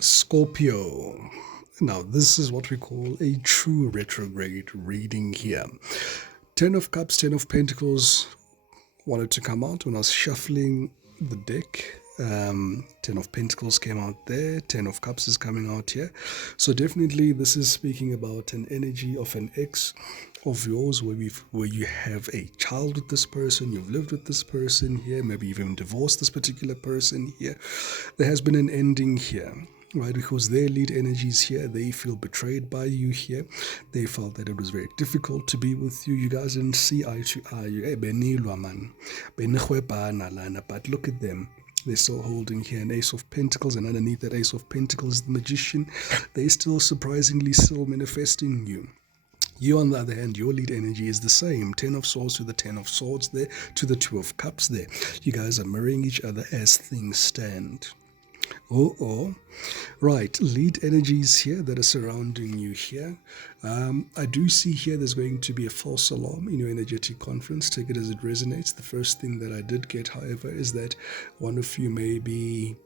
Scorpio. Now, this is what we call a true retrograde reading here. Ten of Cups, Ten of Pentacles wanted to come out when I was shuffling the deck. Ten of Pentacles came out there. Ten of Cups is coming out here. So definitely this is speaking about an energy of an ex of yours where you have a child with this person, you've lived with this person here, maybe you've even divorced this particular person here. There has been an ending here, right? Because their lead energies here, they feel betrayed by you here. They felt that it was very difficult to be with you. You guys didn't see eye to eye. But look at them. They're still holding here an Ace of Pentacles, and underneath that Ace of Pentacles is the Magician. They're still surprisingly still manifesting you. You, on the other hand, your lead energy is the same. Ten of Swords to the Ten of Swords there, to the Two of Cups there. You guys are mirroring each other as things stand. Right, lead energies here that are surrounding you here. I do see here there's going to be a false alarm in your energetic conference. Take it as it resonates. The first thing that I did get, however, is that one of you may be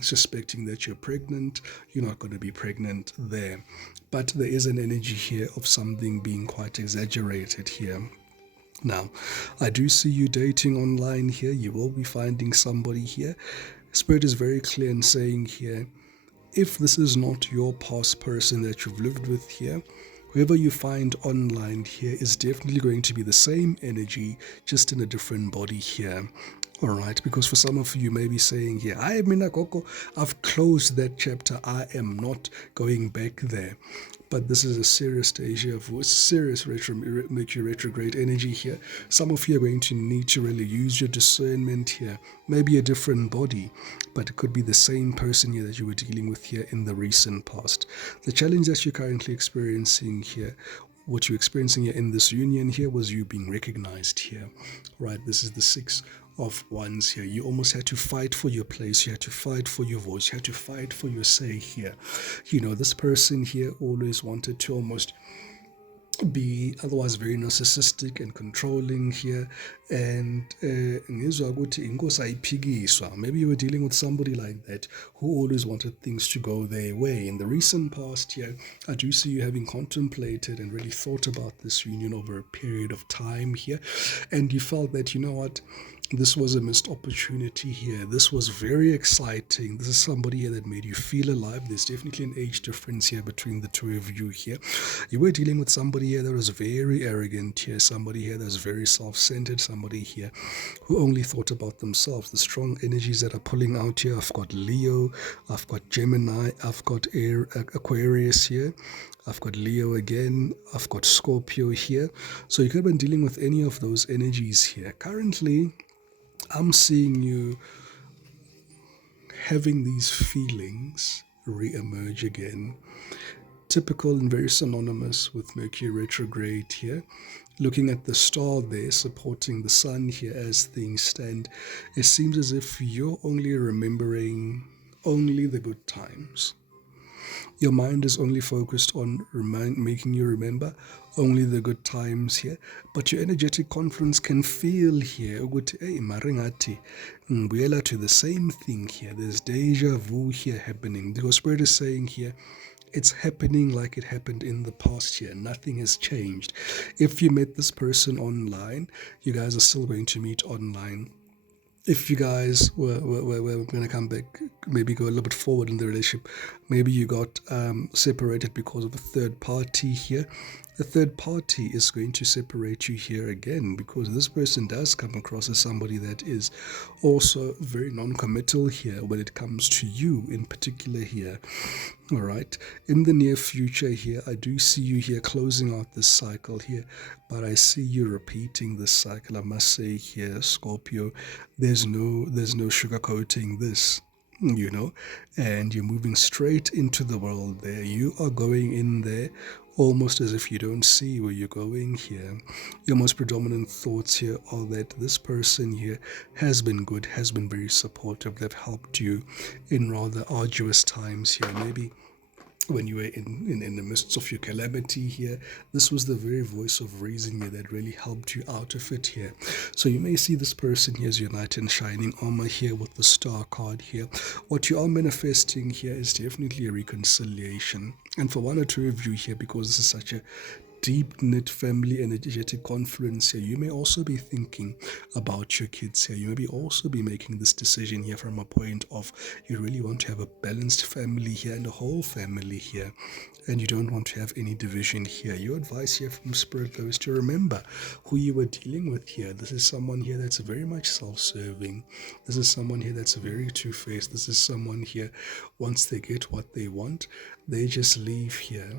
suspecting that you're pregnant. You're not going to be pregnant there. But there is an energy here of something being quite exaggerated here. Now, I do see you dating online here. You will be finding somebody here. Spirit is very clear in saying here, if this is not your past person that you've lived with here, whoever you find online here is definitely going to be the same energy, just in a different body here. All right, because for some of you may be saying here, I've closed that chapter. I am not going back there. But this is a serious stage here of serious Mercury retrograde energy here. Some of you are going to need to really use your discernment here. Maybe a different body, but it could be the same person here that you were dealing with here in the recent past. The challenge that you're currently experiencing here, what you're experiencing here in this union here, was you being recognized here. Right, this is the Six of Wands here. You almost had to fight for your place. You had to fight for your voice. You had to fight for your say here. You know, this person here always wanted to almost be otherwise very narcissistic and controlling here, and maybe you were dealing with somebody like that who always wanted things to go their way. In the recent past here, I do see you having contemplated and really thought about this union over a period of time here, and you felt that, you know what, this was a missed opportunity here. This was very exciting. This is somebody here that made you feel alive. There's definitely an age difference here between the two of you here. You were dealing with somebody here that was very arrogant here, somebody here that was very self-centered, somebody here who only thought about themselves. The strong energies that are pulling out here, I've got Leo, I've got Gemini, I've got Aquarius here, I've got Leo again, I've got Scorpio here. So you could have been dealing with any of those energies here. Currently, I'm seeing you having these feelings re-emerge again. Typical and very synonymous with Mercury retrograde here. Looking at the star there supporting the sun here as things stand, it seems as if you're only remembering only the good times. Your mind is only focused on making you remember only the good times here. But your energetic conference can feel here, hey, maringati, to the same thing here. There's deja vu here happening. The Spirit is saying here, it's happening like it happened in the past year. Nothing has changed. If you met this person online, you guys are still going to meet online. If you guys were going to come back, maybe go a little bit forward in the relationship, maybe you got separated because of a third party here. The third party is going to separate you here again, because this person does come across as somebody that is also very non-committal here when it comes to you in particular here. All right, in the near future here, I do see you here closing out this cycle here, but I see you repeating this cycle. I must say here, Scorpio, there's no sugarcoating this, you know, and you're moving straight into the world there. You are going in there almost as if you don't see where you're going here. Your most predominant thoughts here are that this person here has been good, has been very supportive, they've helped you in rather arduous times here. Maybe when you were in the midst of your calamity here. This was the very voice of reason here that really helped you out of it here. So you may see this person here as your knight in shining armor here with the star card here. What you are manifesting here is definitely a reconciliation. And for one or two of you here, because this is such a deep-knit family energetic confluence here, you may also be thinking about your kids here. You may be also be making this decision here from a point of you really want to have a balanced family here and a whole family here, and you don't want to have any division here. Your advice here from Spirit, though, is to remember who you were dealing with here. This is someone here that's very much self-serving. This is someone here that's very two-faced. This is someone here, once they get what they want, they just leave here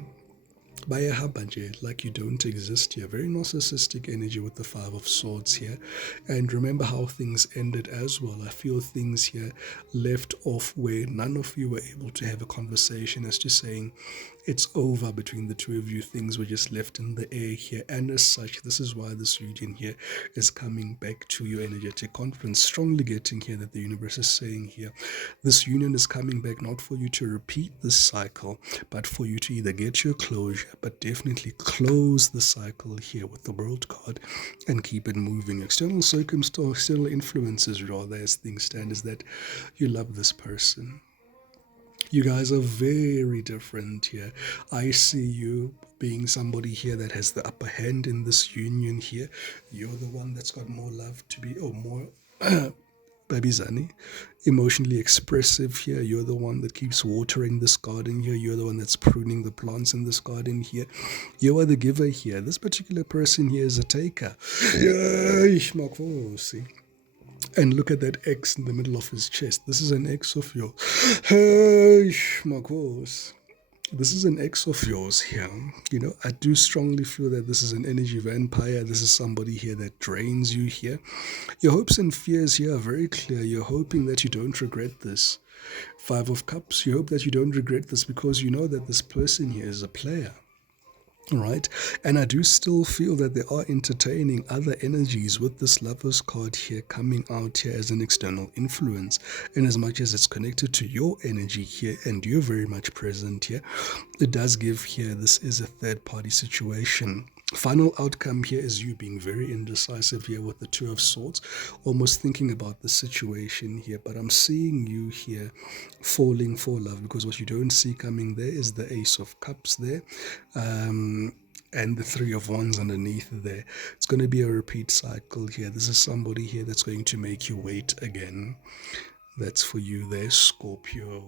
by a habanje, like you don't exist here. Very narcissistic energy with the Five of Swords here. And remember how things ended as well. I feel things here left off where none of you were able to have a conversation as to saying it's over between the two of you. Things were just left in the air here. And as such, this is why this union here is coming back to your energetic conference. Strongly getting here that the universe is saying here, this union is coming back not for you to repeat this cycle, but for you to either get your closure, but definitely close the cycle here with the World card and keep it moving. External circumstances, external influences, rather, as things stand, is that you love this person. You guys are very different here. I see you being somebody here that has the upper hand in this union here. You're the one that's got more love to be, or more Babizani, emotionally expressive here. You're the one that keeps watering this garden here. You're the one that's pruning the plants in this garden here. You are the giver here. This particular person here is a taker. And look at that X in the middle of his chest. This is an X of yours. This is an ex of yours here. You know, I do strongly feel that this is an energy vampire. This is somebody here that drains you here. Your hopes and fears here are very clear. You're hoping that you don't regret this. Five of Cups, you hope that you don't regret this because you know that this person here is a player. Right, and I do still feel that they are entertaining other energies with this Lover's card here coming out here as an external influence. And as much as it's connected to your energy here and you're very much present here, it does give here this is a third party situation. Final outcome here is you being very indecisive here with the Two of Swords, almost thinking about the situation here. But I'm seeing you here falling for love, because what you don't see coming there is the Ace of Cups there. And the Three of Wands underneath there. It's going to be a repeat cycle here. This is somebody here that's going to make you wait again. That's for you there, Scorpio.